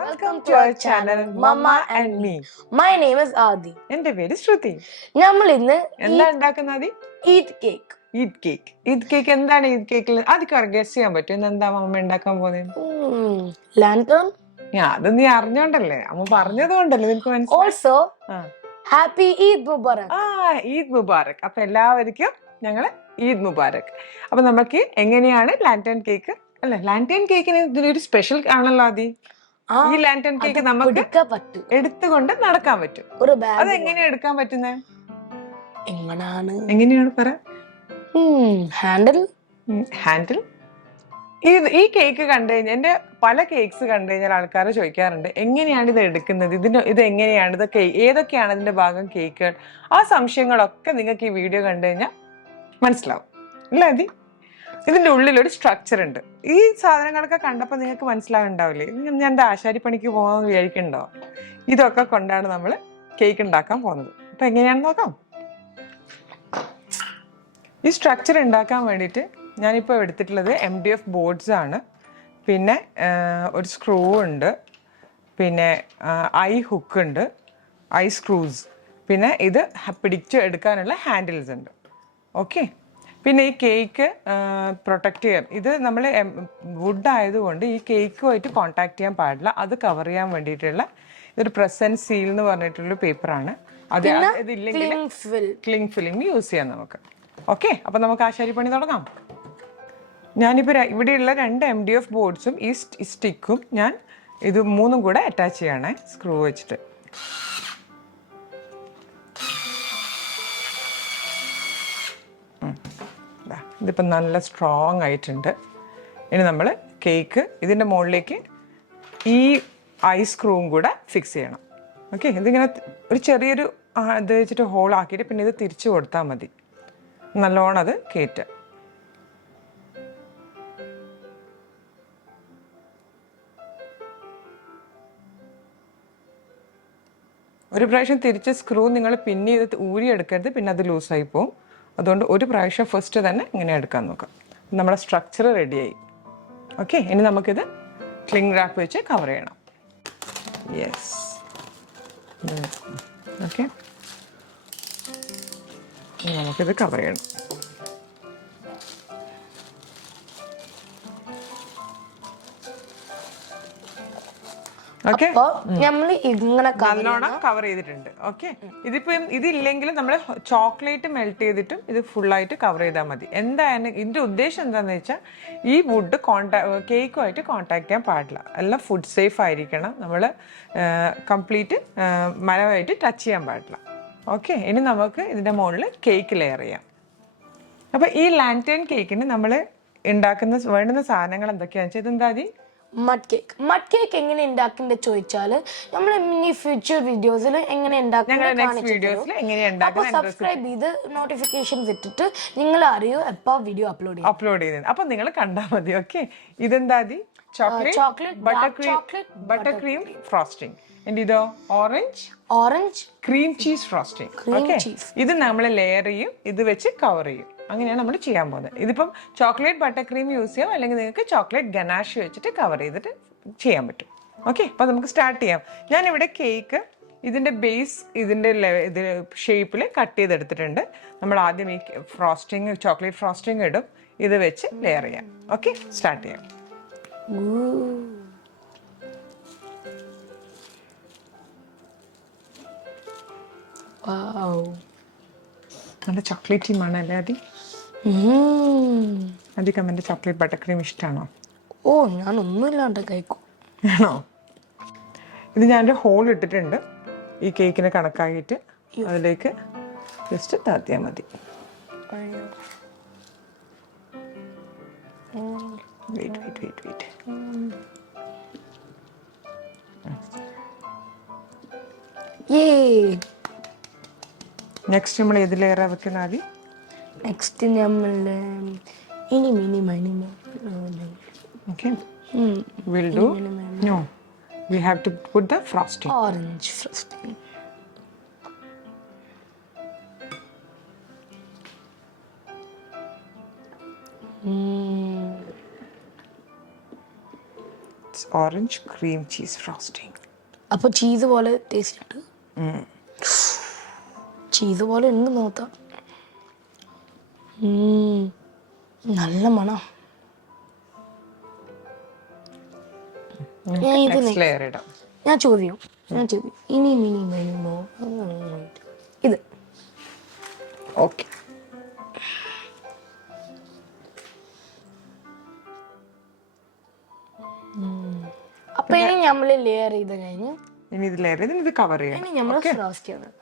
Welcome to our channel, Mama and Me. My name is Adi. എൻ്റെ പേര് ശ്രുതി. നമ്മൾ ഇന്ന് എന്താ ഉണ്ടാക്കുന്നത്? Eid cake. Eid cake. Eid cake എന്താണ്? ഈദ് കേക്കിൽ ആദ്യം ഗസ് ചെയ്യാൻ പറ്റും ഇന്ന് എന്താ അമ്മ ഉണ്ടാക്കാൻ പോകുന്നത്? ലാൻഡേൺ. അത് നീ അറിഞ്ഞോണ്ടല്ലേ, അമ്മ പറഞ്ഞത് കൊണ്ടല്ലേ നിനക്ക് മനസ്സിലായി. ഓൾസോ ഹാപ്പി ഈദ് മുബാറക്. ഈദ് മുബാറക്. അപ്പൊ എല്ലാവർക്കും ഞങ്ങള് ഈദ് മുബാറക്. അപ്പൊ നമുക്ക് എങ്ങനെയാണ് ലാൻഡേൺ കേക്ക് അല്ലെ? ലാൻഡേൺ കേക്കിന് ഇതിലൊരു സ്പെഷ്യൽ ആണല്ലോ ആദി. ഈ ലാൻഡേൺ കേക്ക് നമുക്ക് എടുത്തുകൊണ്ട് നടക്കാൻ പറ്റും. അതെങ്ങനെയാ എടുക്കാൻ പറ്റുന്നത്? എങ്ങനെയാണ് പറ. ഹാൻഡിൽ. ഈ കേക്ക് കണ്ടു കഴിഞ്ഞാൽ, എന്റെ പല കേക്ക്സ് കണ്ടു കഴിഞ്ഞാൽ ആൾക്കാർ ചോദിക്കാറുണ്ട് എങ്ങനെയാണ് ഇത് എടുക്കുന്നത്, ഇത് എങ്ങനെയാണ്, ഇതൊക്കെ ഏതൊക്കെയാണ് ഇതിന്റെ ഭാഗം കേക്കുകൾ. ആ സംശയങ്ങളൊക്കെ നിങ്ങൾക്ക് ഈ വീഡിയോ കണ്ടു കഴിഞ്ഞാൽ മനസ്സിലാവും അല്ലേ അതി? ഇതിന്റെ ഉള്ളിൽ ഒരു സ്ട്രക്ചർ ഉണ്ട്. ഈ സാധനങ്ങളൊക്കെ കണ്ടപ്പോൾ നിങ്ങൾക്ക് മനസ്സിലാവുണ്ടാവില്ലേ, ഞാൻ എന്താ ആശാരിപ്പണിക്ക് പോകാമെന്ന് വിചാരിക്കണ്ടോ? ഇതൊക്കെ കൊണ്ടാണ് നമ്മൾ കേക്ക് ഉണ്ടാക്കാൻ പോകുന്നത്. അപ്പൊ എങ്ങനെയാണെന്ന് നോക്കാം. ഈ സ്ട്രക്ചർ ഉണ്ടാക്കാൻ വേണ്ടിയിട്ട് ഞാനിപ്പോൾ എടുത്തിട്ടുള്ളത് MDF ബോർഡ്സ് ആണ്. പിന്നെ ഒരു സ്ക്രൂ ഉണ്ട്, പിന്നെ ഐ ഹുക്ക് ഉണ്ട്, ഐ സ്ക്രൂസ്, പിന്നെ ഇത് പിടിച്ച് എടുക്കാനുള്ള ഹാൻഡിൽസ് ഉണ്ട്. ഓക്കെ. പിന്നെ ഈ കേക്ക് പ്രൊട്ടക്റ്റ് ചെയ്യാൻ, ഇത് നമ്മൾ വുഡ് ആയതുകൊണ്ട് ഈ കേക്കുമായിട്ട് കോൺടാക്ട് ചെയ്യാൻ പാടില്ല. അത് കവർ ചെയ്യാൻ വേണ്ടിയിട്ടുള്ള ഇതൊരു പ്രസന്റ് സീൽ എന്ന് പറഞ്ഞിട്ടുള്ള പേപ്പറാണ്. അത് ഇതില്ലെങ്കിൽ ക്ലിങ് ഫിലിം യൂസ് ചെയ്യാം നമുക്ക്. ഓക്കെ. അപ്പം നമുക്ക് ആശാരിപ്പണി തുടങ്ങാം. ഞാനിപ്പോൾ ഇവിടെയുള്ള 2 MDF ബോർഡ്സും ഈ സ്റ്റിക്കും ഞാൻ ഇത് 3ഉം കൂടെ അറ്റാച്ച് ചെയ്യണേ സ്ക്രൂ വെച്ചിട്ട്. ഇതിപ്പോൾ നല്ല സ്ട്രോങ് ആയിട്ടുണ്ട്. ഇനി നമ്മൾ കേക്ക് ഇതിൻ്റെ മുകളിലേക്ക് ഈ ഐ സ്ക്രൂവും കൂടെ ഫിക്സ് ചെയ്യണം. ഓക്കെ. ഇതിങ്ങനെ ഒരു ചെറിയൊരു ഇത് വെച്ചിട്ട് ഹോൾ ആക്കിയിട്ട് പിന്നെ ഇത് തിരിച്ചു കൊടുത്താൽ മതി. നല്ലോണം അത് കയറ്റുക. ഒരു പ്രാവശ്യം തിരിച്ച് സ്ക്രൂ നിങ്ങൾ പിന്നെ ഇത് ഊരിയെടുക്കരുത്, പിന്നെ അത് ലൂസായി പോവും. അതുകൊണ്ട് ഒരു പ്രാവശ്യം ഫസ്റ്റ് തന്നെ ഇങ്ങനെ എടുക്കാൻ നോക്കാം. നമ്മുടെ സ്ട്രക്ചർ റെഡിയായി. ഓക്കെ. ഇനി നമുക്കിത് ക്ലിങ് റാപ്പ് വെച്ച് കവർ ചെയ്യണം. യെസ്. ഓക്കെ. നമുക്കിത് കവർ ചെയ്യണം. നല്ലോണം കവർ ചെയ്തിട്ടുണ്ട്. ഓക്കെ. ഇതിപ്പം ഇതില്ലെങ്കിലും നമ്മൾ ചോക്ലേറ്റ് മെൽറ്റ് ചെയ്തിട്ടും ഇത് ഫുള്ളായിട്ട് കവർ ചെയ്താൽ മതി. എന്തായാലും ഇതിന്റെ ഉദ്ദേശം എന്താണെന്ന് വെച്ചാൽ ഈ വുഡ് കേക്കുമായിട്ട് കോൺടാക്ട് ചെയ്യാൻ പാടില്ല. എല്ലാം ഫുഡ് സേഫ് ആയിരിക്കണം. നമ്മൾ കംപ്ലീറ്റ് മരമായിട്ട് ടച്ച് ചെയ്യാൻ പാടില്ല. ഓക്കെ. ഇനി നമുക്ക് ഇതിന്റെ മുകളിൽ കേക്ക് ലെയർ ചെയ്യാം. അപ്പൊ ഈ ലാൻറ്റേൺ കേക്കിന് നമ്മൾ വേണ്ടുന്ന സാധനങ്ങൾ എന്തൊക്കെയാണെന്ന് വെച്ചാൽ ഇതെന്താ മതി? മഡ് കേക്ക് എങ്ങനെ ഉണ്ടാക്കുന്നത് ചോദിച്ചാൽ നമ്മൾ ഇനി ഫ്യൂച്ചർ വീഡിയോസിൽ എങ്ങനെ സബ്സ്ക്രൈബ് ചെയ്ത് നോട്ടിഫിക്കേഷൻസ് ഇട്ടിട്ട് നിങ്ങൾ അറിയൂ എപ്പോ വീഡിയോ അപ്ലോഡ് ചെയ്യുന്നത്. അപ്പൊ നിങ്ങൾ കണ്ടാൽ മതി. ഓക്കെ. ഇതെന്താ ചോക്ലേറ്റ് ബട്ടർ ക്രീം ഫ്രോസ്റ്റിംഗ്. ഇതോ orange cream cheese frosting. Okay. ഇത് നമ്മൾ ലെയർ ചെയ്യും, ഇത് വെച്ച് കവർ ചെയ്യും. അങ്ങനെയാണ് നമ്മൾ ചെയ്യാൻ പോകുന്നത്. ഇതിപ്പം ചോക്ലേറ്റ് ബട്ടർ ക്രീം യൂസ് ചെയ്യാം, അല്ലെങ്കിൽ നിങ്ങൾക്ക് ചോക്ലേറ്റ് ഗനാഷ് വെച്ചിട്ട് കവർ ചെയ്തിട്ട് ചെയ്യാൻ പറ്റും. ഓക്കെ. അപ്പോൾ നമുക്ക് സ്റ്റാർട്ട് ചെയ്യാം. ഞാനിവിടെ കേക്ക് ഇതിൻ്റെ ബേസ് ഇത് ഷേപ്പിൽ കട്ട് ചെയ്തെടുത്തിട്ടുണ്ട്. നമ്മൾ ആദ്യം ഈ ചോക്ലേറ്റ് ഫ്രോസ്റ്റിംഗ് ഇടും, ഇത് വെച്ച് ലെയർ ചെയ്യാം. ഓക്കെ. സ്റ്റാർട്ട് ചെയ്യാം. നല്ല ചോക്ലേറ്റി മണല്ലേ അതി? അധികം എൻ്റെ ചോക്ലേറ്റ് ബട്ടർ ക്രീം ഇഷ്ടമാണോ? ഞാൻ ഒന്നുമില്ലാണ്ട് കഴിക്കും. ആണോ? ഇത് ഞാനൊരു ഹോൾ ഇട്ടിട്ടുണ്ട് ഈ കേക്കിന് കണക്കാക്കിയിട്ട്. അതിലേക്ക് ജസ്റ്റ് താത്തിയാൽ മതി. വെയിറ്റ്. നെക്സ്റ്റ് നമ്മൾ ഏത് ലെയറാ വെക്കുന്ന ആദ്യം? നെക്സ്റ്റ് നമ്മൾ Okay. We'll do. No. We have to put the frosting. Orange frosting. orange cream cheese frosting. അപ്പോൾ ചീസ് പോലെ ടേസ്റ്റ് ഉണ്ട്. ചീസ് പോലെ ഉണ്ട് നോക്കാം. നല്ല മണം. ഞാൻ ചോദ്യം ഇനി വരുമ്പോ ഇത് ഓക്കെ. അപ്പൊ ഇനി നമ്മള് ലെയർ ചെയ്ത് കഴിഞ്ഞ് ഇനി ഇത് ലെയർ ചെയ്ത് ഇത് കവർ ചെയ്യാം. ഇനി നമ്മൾ ഫ്രോസ്റ്റ് ചെയ്യണം.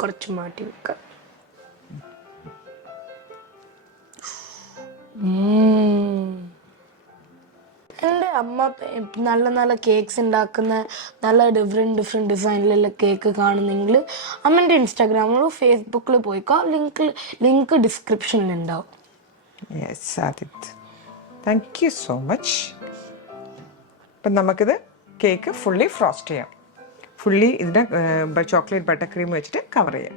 കുറച്ച് മാറ്റി വെക്കാം. എൻ്റെ അമ്മ നല്ല നല്ല കേക്ക്സ് ഉണ്ടാക്കുന്ന നല്ല ഡിഫറെൻറ്റ് ഡിസൈനിലുള്ള കേക്ക് കാണുന്നെങ്കിൽ അമ്മൻ്റെ ഇൻസ്റ്റാഗ്രാമിലും ഫേസ്ബുക്കിൽ പോയിക്കോ. ലിങ്ക് ഡിസ്ക്രിപ്ഷനിൽ ഉണ്ടാവും. Yes Aditya, thank you so much. അപ്പം നമുക്കിത് കേക്ക് ഫുള്ളി ഫ്രോസ്റ്റ് ചെയ്യാം. ഫുള്ളി ഇതിൻ്റെ ചോക്ലേറ്റ് ബട്ടർ ക്രീം വെച്ചിട്ട് കവർ ചെയ്യാം.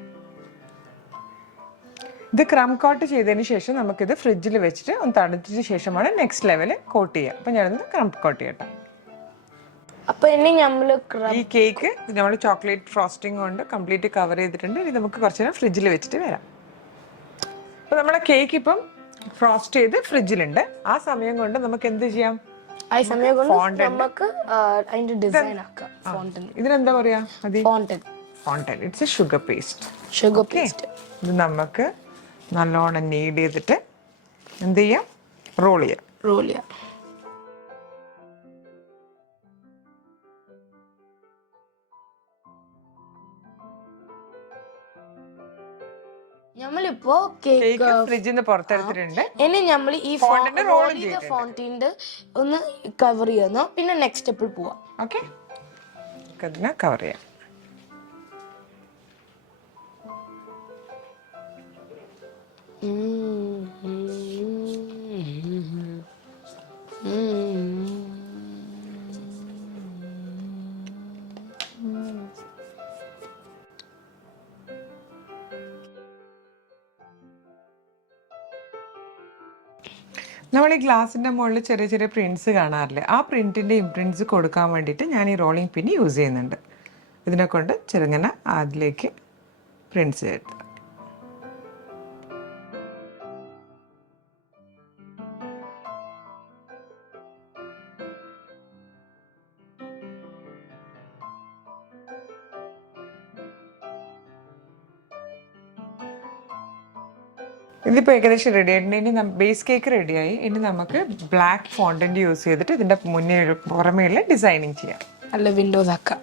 ഇത് ക്രം കോട്ട് ചെയ്തതിന് ശേഷം നമുക്കിത് ഫ്രിഡ്ജിൽ വെച്ചിട്ട് ഒന്ന് തണുത്തതിന് ശേഷമാണ് നെക്സ്റ്റ് ലെവൽ കോട്ട് ചെയ്യുക. അപ്പം ഞാനത് ക്രം കോട്ട് ചെയ്യട്ടെ. അപ്പോൾ ഇനി നമ്മൾ ഈ കേക്ക് നമ്മൾ ചോക്ലേറ്റ് ഫ്രോസ്റ്റിംഗ് കൊണ്ട് കംപ്ലീറ്റ് കവർ ചെയ്തിട്ടുണ്ട്. ഇനി നമുക്ക് കുറച്ച് നേരം ഫ്രിഡ്ജിൽ വെച്ചിട്ട് വരാം. അപ്പോൾ നമ്മളെ കേക്ക് ഇപ്പം ഫ്രോസ്റ്റ് ചെയ്ത് ഫ്രിഡ്ജിലുണ്ട്. ആ സമയം കൊണ്ട് നമുക്ക് എന്ത് ചെയ്യാം? ഇതിനെന്താ പറയാ? It's A sugar paste. ഇത് നമുക്ക് നല്ലോണം നീഡ് ചെയ്തിട്ട് എന്ത് ചെയ്യാം? റോൾ ചെയ്യാം. നമ്മളിപ്പോ കേക്ക് ഫ്രിഡ്ജിൽ നിന്ന് പുറത്തെടുത്തിട്ടുണ്ട്. ഇനി നമ്മൾ ഈ ഫോണ്ടിന്റെ ഒന്ന് കവർ ചെയ്യുന്നു. പിന്നെ നെക്സ്റ്റ് സ്റ്റെപ്പിൽ പോവാം. ഓക്കെ, അതിനെ കവർ ചെയ്യാം. നമ്മൾ ഈ ഗ്ലാസിൻ്റെ മുകളിൽ ചെറിയ ചെറിയ പ്രിൻറ്റ്സ് കാണാറില്ലേ? ആ പ്രിൻറ്റിൻ്റെ ഇംപ്രിൻറ്റ്സ് കൊടുക്കാൻ വേണ്ടിയിട്ട് ഞാൻ ഈ റോളിംഗ് പിൻ യൂസ് ചെയ്യുന്നുണ്ട്. ഇതിനെ കൊണ്ട് ചെറുങ്ങനെ അതിലേക്ക് പ്രിൻറ്റ്സ് ചെയ്ത് ഇതിപ്പോൾ ഏകദേശം റെഡി ആയിട്ടുണ്ട്. ഇനി ബേസ് കേക്ക് റെഡിയായി. ഇനി നമുക്ക് ബ്ലാക്ക് ഫോണ്ടന്റ് യൂസ് ചെയ്തിട്ട് ഇതിൻ്റെ പുറമേയുള്ള ഡിസൈനിങ് ചെയ്യാം. അല്ല വിൻഡോസ് ആക്കാം.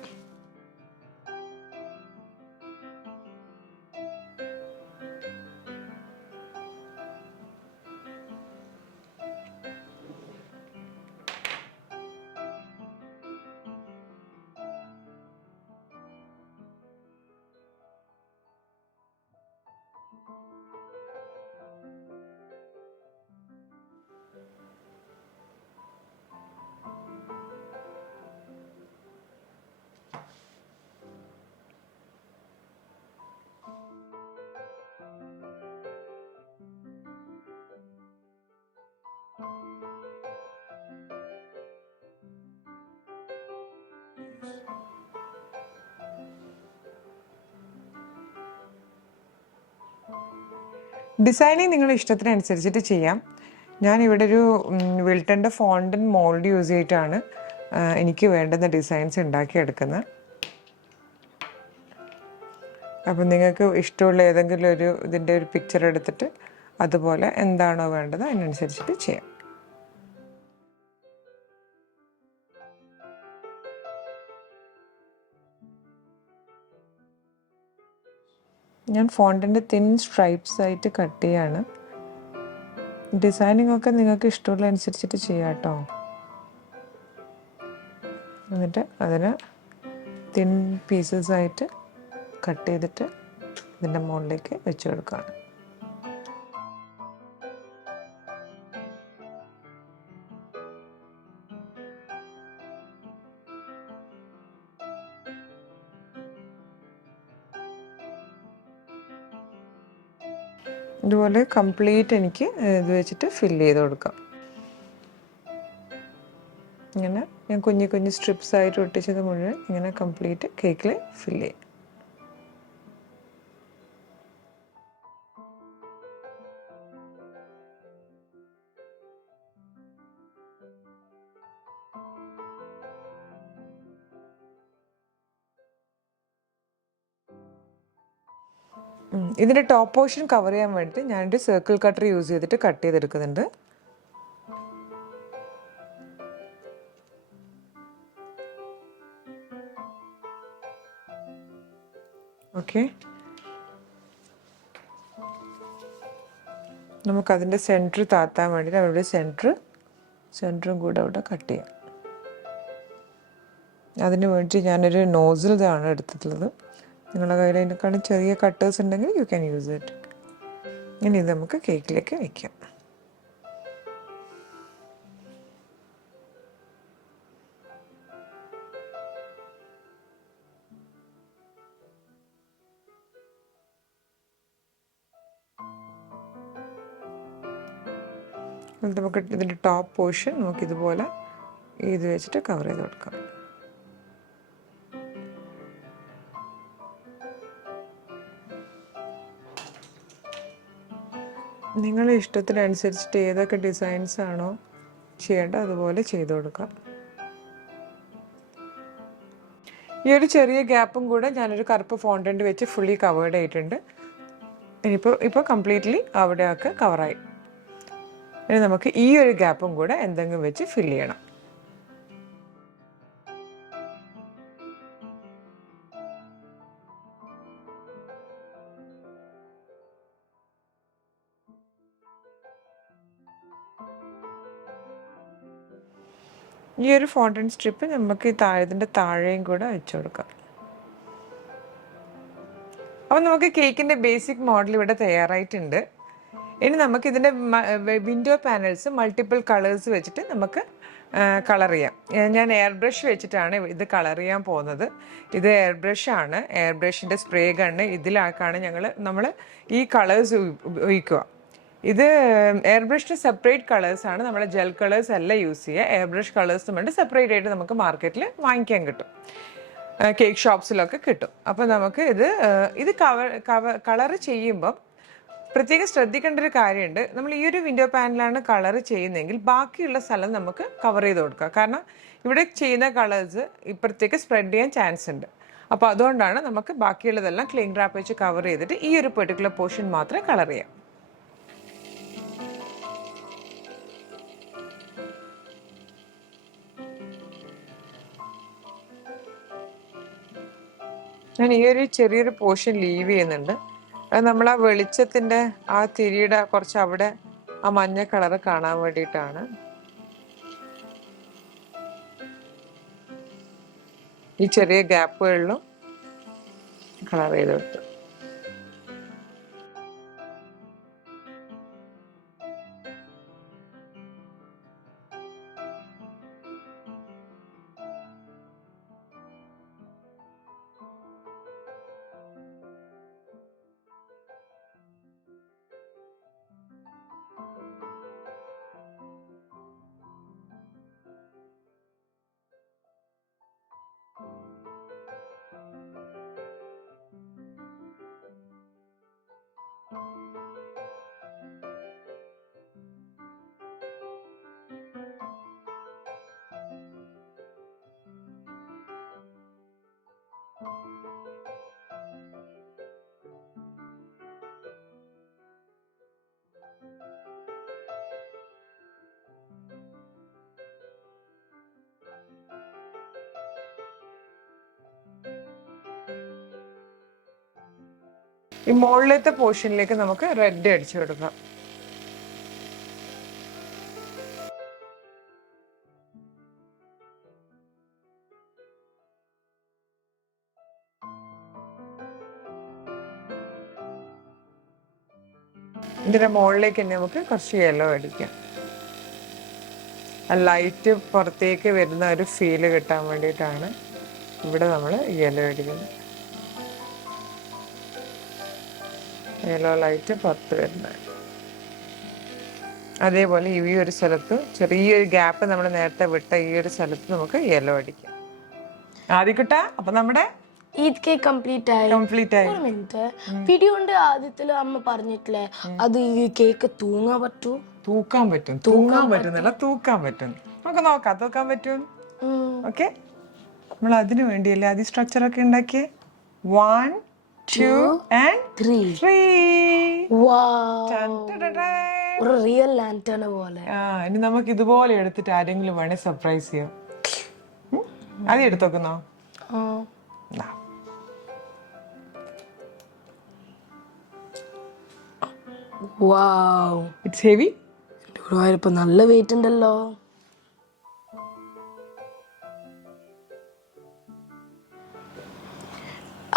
ഡിസൈനിങ് നിങ്ങളുടെ ഇഷ്ടത്തിനനുസരിച്ചിട്ട് ചെയ്യാം. ഞാനിവിടെ ഒരു വിൽട്ടൻ്റെ ഫോണ്ടൻ മോൾഡ് യൂസ് ചെയ്തിട്ടാണ് എനിക്ക് വേണ്ടുന്ന ഡിസൈൻസ് ഉണ്ടാക്കിയെടുക്കുന്നത്. അപ്പം നിങ്ങൾക്ക് ഇഷ്ടമുള്ള ഏതെങ്കിലും ഒരു ഇതിൻ്റെ ഒരു പിക്ചർ എടുത്തിട്ട് അതുപോലെ എന്താണോ വേണ്ടത് അതിനനുസരിച്ചിട്ട് ചെയ്യാം. ഞാൻ ഫോണ്ടിൻ്റെ തിൻ സ്ട്രൈപ്സ് ആയിട്ട് കട്ട് ചെയ്യാണ്. ഡിസൈനിങ് ഒക്കെ നിങ്ങൾക്ക് ഇഷ്ടമുള്ള അനുസരിച്ചിട്ട് ചെയ്യാം കേട്ടോ. എന്നിട്ട് അതിന് തിൻ പീസസ് ആയിട്ട് കട്ട് ചെയ്തിട്ട് ഇതിൻ്റെ മുകളിലേക്ക് വെച്ച് കൊടുക്കുകയാണ്. ഇതുപോലെ കംപ്ലീറ്റ് എനിക്ക് ഇത് വെച്ചിട്ട് ഫില്ല് ചെയ്ത് കൊടുക്കാം. ഇങ്ങനെ ഞാൻ കുഞ്ഞു കുഞ്ഞു സ്ട്രിപ്സ് ആയിട്ട് ഒട്ടിച്ചത് മുഴുവൻ ഇങ്ങനെ കംപ്ലീറ്റ് കേക്കിൽ ഫില്ല് ചെയ്യും. ഇതിൻ്റെ ടോപ്പ് പോർഷൻ കവർ ചെയ്യാൻ വേണ്ടിയിട്ട് ഞാനൊരു സർക്കിൾ കട്ടർ യൂസ് ചെയ്തിട്ട് കട്ട് ചെയ്തെടുക്കുന്നുണ്ട്. ഓക്കെ, നമുക്കതിൻ്റെ സെൻറ്റർ താത്താൻ വേണ്ടിയിട്ട് അവരുടെ സെൻറ്ററും കൂടെ അവിടെ കട്ട് ചെയ്യാം. അതിന് വേണ്ടി ഞാനൊരു നോസിൽ ഇതാണ് എടുത്തിട്ടുള്ളത്. നിങ്ങളുടെ കയ്യിൽ അതിനേക്കാളും ചെറിയ കട്ടേഴ്സ് ഉണ്ടെങ്കിൽ യു ക്യാൻ യൂസ് ഇറ്റ്. ഇനി ഇത് നമുക്ക് കേക്കിലേക്ക് വയ്ക്കാം. നമുക്ക് ഇതിൻ്റെ ടോപ്പ് പോർഷൻ നമുക്കിതുപോലെ ഇത് വെച്ചിട്ട് കവർ ചെയ്ത് കൊടുക്കാം. നിങ്ങളുടെ ഇഷ്ടത്തിനനുസരിച്ചിട്ട് ഏതൊക്കെ ഡിസൈൻസ് ആണോ ചെയ്യേണ്ടത് അതുപോലെ ചെയ്ത് കൊടുക്കാം. ഈ ഒരു ചെറിയ ഗ്യാപ്പും കൂടെ ഞാനൊരു കറുപ്പ് ഫോണ്ടന്റ് വെച്ച് ഫുള്ളി കവേർഡ് ആയിട്ടുണ്ട്. ഇപ്പോൾ കംപ്ലീറ്റ്ലി അവിടെയൊക്കെ കവറായി. ഇനി നമുക്ക് ഈ ഒരു ഗ്യാപ്പും കൂടെ എന്തെങ്കിലും വെച്ച് ഫില്ല് ചെയ്യണം. ഈ ഒരു ഫോണ്ടൻ സ്ട്രിപ്പ് നമുക്ക് ഇതിൻ്റെ താഴെയും കൂടെ വെച്ച് കൊടുക്കാം. അപ്പോൾ നമുക്ക് കേക്കിൻ്റെ ബേസിക് മോഡൽ ഇവിടെ തയ്യാറായിട്ടുണ്ട്. ഇനി നമുക്ക് ഇതിൻ്റെ വിൻഡോ പാനൽസ് മൾട്ടിപ്പിൾ കളേഴ്സ് വെച്ചിട്ട് നമുക്ക് കളർ ചെയ്യാം. ഞാൻ എയർ ബ്രഷ് വെച്ചിട്ടാണ് ഇത് കളർ ചെയ്യാൻ പോകുന്നത്. ഇത് എയർ ബ്രഷാണ്, എയർ ബ്രഷിൻ്റെ സ്പ്രേ ഗണ്ണ്. ഇതിലാക്കാണ് നമ്മൾ ഈ കളേഴ്സ് ഉപയോഗിക്കുക. ഇത് എയർ ബ്രഷിൻ്റെ സെപ്പറേറ്റ് കളേഴ്സാണ്, നമ്മൾ ജെൽ കളേഴ്സ് അല്ല യൂസ് ചെയ്യുക. എയർ ബ്രഷ് കളേഴ്സും വേണ്ടി സെപ്പറേറ്റ് ആയിട്ട് നമുക്ക് മാർക്കറ്റിൽ വാങ്ങിക്കാൻ കിട്ടും, കേക്ക് ഷോപ്സിലൊക്കെ കിട്ടും. അപ്പോൾ നമുക്ക് ഇത് കളർ ചെയ്യുമ്പം പ്രത്യേകം ശ്രദ്ധിക്കേണ്ട ഒരു കാര്യമുണ്ട്. നമ്മൾ ഈ ഒരു വിൻഡോ പാനലാണ് കളർ ചെയ്യുന്നതെങ്കിൽ ബാക്കിയുള്ള സ്ഥലം നമുക്ക് കവർ ചെയ്ത് കൊടുക്കുക. കാരണം ഇവിടെ ചെയ്യുന്ന കളേഴ്സ് ഇപ്പുറത്തേക്ക് സ്പ്രെഡ് ചെയ്യാൻ ചാൻസ് ഉണ്ട്. അപ്പോൾ അതുകൊണ്ടാണ് നമുക്ക് ബാക്കിയുള്ളതെല്ലാം ക്ലിംഗ് റാപ്പ് വെച്ച് കവർ ചെയ്തിട്ട് ഈ ഒരു പെർട്ടിക്കുലർ പോർഷൻ മാത്രമേ കളർ ചെയ്യാം. ഞാൻ ഈ ഒരു ചെറിയൊരു പോർഷൻ ലീവ് ചെയ്യുന്നുണ്ട്. അത് നമ്മൾ ആ വെളിച്ചത്തിൻ്റെ ആ തിരിയുടെ കുറച്ച് അവിടെ ആ മഞ്ഞ കളറ് കാണാൻ വേണ്ടിയിട്ടാണ്. ഈ ചെറിയ ഗ്യാപ്പുകളിലും കളർ ചെയ്ത് കൊടുത്തു. ഈ മുകളിലത്തെ പോർഷനിലേക്ക് നമുക്ക് റെഡ് അടിച്ചു കൊടുക്കാം. ഇതിൻ്റെ മുകളിലേക്ക് തന്നെ നമുക്ക് കുറച്ച് യെല്ലോ അടിക്കാം. ആ ലൈറ്റ് പുറത്തേക്ക് വരുന്ന ഒരു ഫീല് കിട്ടാൻ വേണ്ടിയിട്ടാണ് ഇവിടെ നമ്മൾ യെല്ലോ അടിക്കുന്നത്. യെല്ലോ ലൈറ്റ് പുറത്ത് വരുന്നത്. അതേപോലെ ഈ ഒരു സ്ഥലത്ത് ചെറിയൊരു ഗ്യാപ്പ് നമ്മൾ നേരത്തെ വിട്ട ഈ ഒരു സ്ഥലത്ത് നമുക്ക് യെല്ലോ അടിക്കാം. ആദ്യക്കിട്ടാ അപ്പൊ നമ്മുടെ ഈദ് കേക്ക് കംപ്ലീറ്റ് ആയി. ഒരു മിനിറ്റ്, വീഡിയോന്റെ ആദ്യത്തില് അമ്മ പറഞ്ഞിട്ടില്ലേ അത് ഈ കേക്ക് തൂങ്ങാൻ പറ്റൂ? തൂക്കാൻ പറ്റുന്നില്ല, തൂക്കാൻ പറ്റും. നമുക്ക് നോക്കാം തൂക്കാൻ പറ്റും. ഓക്കെ, നമ്മൾ അതിനു വേണ്ടിയല്ലേ ആദ്യം സ്ട്രക്ചർ ഒക്കെ ഉണ്ടാക്കിയേ. 1 2 and 3. ഒരു റിയൽ ലാന്റേൺ പോലെ. ഇനി നമുക്ക് ഇതുപോലെ എടുത്തിട്ട് ആരെങ്കിലും വേണേ സർപ്രൈസ് ചെയ്യാം. അത് എടുത്തോക്കുന്നോ? It's heavy. ഇപ്പൊ നല്ല വെയിറ്റ് ഉണ്ടല്ലോ.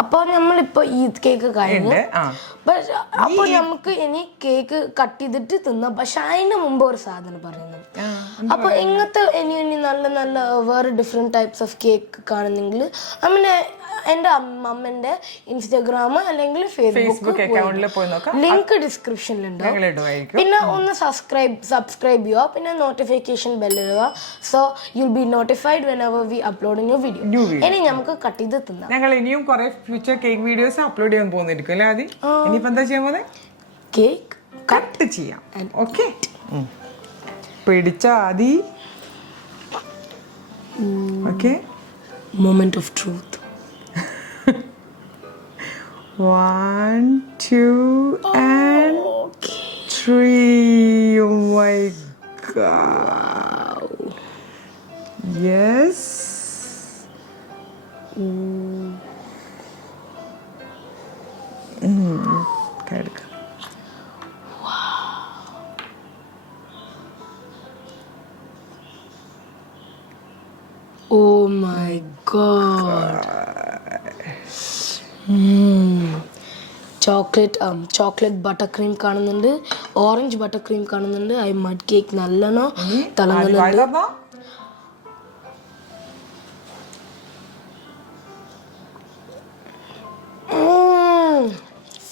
അപ്പൊ നമ്മളിപ്പോ ഈദ് കേക്ക് കഴിഞ്ഞു. അപ്പൊ നമുക്ക് ഇനി കേക്ക് കട്ട് ചെയ്തിട്ട് തിന്നാം. പക്ഷെ അതിന് മുമ്പ് ഒരു സാധനം പറയുന്നത്, അപ്പൊ ഇങ്ങനത്തെ ഇനി നല്ല നല്ല വേറെ ഡിഫറെന്റ് ടൈപ്സ് ഓഫ് കേക്ക് കാണുന്നെങ്കിൽ അങ്ങനെ എന്റെ അമ്മന്റെ ഇൻസ്റ്റാഗ്രാം അല്ലെങ്കിൽ ഫേസ്ബുക്ക് അക്കൗണ്ടിൽ പോയി നോക്കാം. ലിങ്ക് ഡിസ്ക്രിപ്ഷനിലുണ്ടാവും. പിന്നെ ഒന്ന് സബ്സ്ക്രൈബ് ചെയ്യുക, പിന്നെ നോട്ടിഫിക്കേഷൻ ബെൽ ഇടുക. So you'll be notified whenever we upload a new video. ഇനി നമുക്ക് കട്ട് ചെയ്ത് തിന്നാം. ഞങ്ങൾ ഇനിയും കുറെ ഫ്യൂച്ചർ കേക്ക് വീഡിയോസ് അപ്ലോഡ് ചെയ്യാൻ പോകുന്നിരിക്കും അല്ലേ ആദ്യം? ഇനിയിപ്പോ എന്താ ചെയ്യാൻ പോകുന്നത്? കേക്ക് കട്ട് ചെയ്യാം. ഓക്കെ, പിടിച്ച Aadi. Okay, moment of truth. 1 2 and 3. Oh my god. Yes. Kadka. Oh my god. Chocolate buttercream കാണുന്നുണ്ട്, ഓറഞ്ച് ബട്ടർക്രീം കാണുന്നുണ്ട്. ഐ മഡ് കേക്ക് നല്ലോണം തിളങ്ങുന്നുണ്ട്.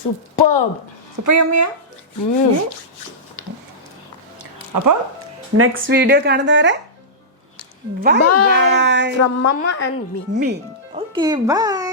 സൂപ്പർ യമ്മിയാ. അപ്പൊ നെക്സ്റ്റ് വീഡിയോ കാണുന്നവരെ bye from mama and me. Okay, bye.